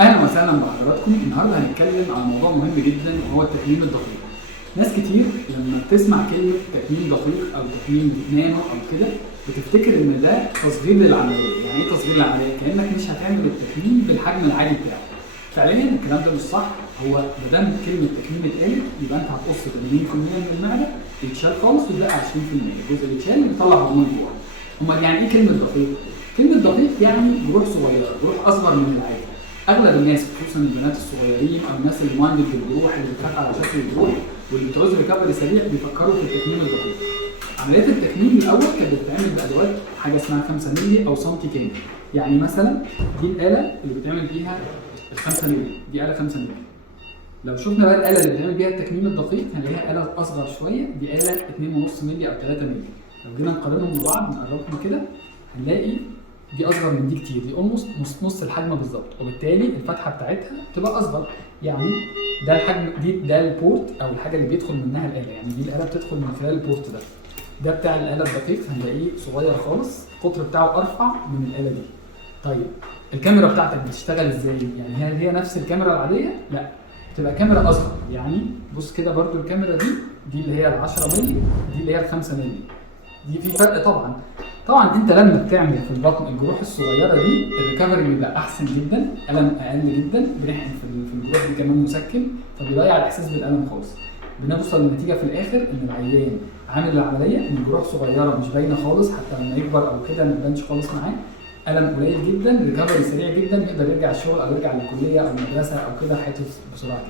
اهلا وسهلا بحضراتكم. النهارده هنتكلم عن موضوع مهم جدا وهو التكميم الدقيق. ناس كتير لما بتسمع كلمه تكميم دقيق او تكميم نانو او كده بتفتكر ان ده تصغير للعمليه. يعني ايه تصغير العمليه؟ كانك مش هتعمل التكميم بالحجم العادي بتاعه. فعليا الكلام ده مش صح. هو ما دام كلمه تكميم اتقالت يبقى انت هتقص 80% من المعده يتشال خالص وتبقى 20%. الجزء اللي اتشال بيطلع هرمون جوه. امال يعني ايه كلمه دقيق؟ كلمه دقيق يعني جروح صغيره، جروح اصغر من العادي. اغلب الناس خصوصا البنات الصغيرين او الناس اللي مايندد بالجروح اللي بتخاف على شكل الجروح واللي بتعوز ريكفري سريع بيفكروا في التكميم الدقيق. عمليه التكميم الاول كانت بتتعمل بادوات حاجه اسمها 5 مللي او سنتي كامل. يعني مثلا دي الاله اللي بتعمل بيها ال 5 مللي، دي اله 5 مللي. لو شفنا بقى الاله اللي بتعمل بيها التكميم الدقيق هنلاقيها اله اصغر شويه، دي اله 2.5 مللي او 3 مللي. لو جينا نقارنهم ببعض نقربهم كده هنلاقي دي اصغر من دي كتير، دي اولموست نص الحجم بالظبط، وبالتالي الفتحه بتاعتها تبقى اصغر. يعني ده الحجم، ده البورت او الحاجه اللي بيدخل منها الاله، يعني دي الاله بتدخل من خلال البورت ده. ده بتاع الاله الدقيق هنلاقيه صغير خالص، القطر بتاعه ارفع من الاله دي. طيب الكاميرا بتاعتك بتشتغل ازاي؟ يعني هل هي نفس الكاميرا العاديه؟ لا، تبقى كاميرا اصغر. يعني بص كده برده الكاميرا دي اللي هي ال 10 مللي، دي اللي هي ال 5 مللي. دي في فرق طبعا. طبعا انت لما بتعمل في البطن الجروح الصغيره دي الريكفري بيبقى احسن جدا، الم اقل جدا، بنحقن في الجروح دي كمان مسكن فبيضيع الاحساس بالالم خالص. بنوصل لنتيجه في الاخر ان العيان عامل العمليه ان الجروح صغيره مش باينه خالص، حتى لما يكبر او كده ما تبانش خالص معاه، الم قليل جدا، ريكفري سريع جدا، يقدر يرجع الشغل او يرجع للكليه او المدرسه او كده حياته بسرعه جدا.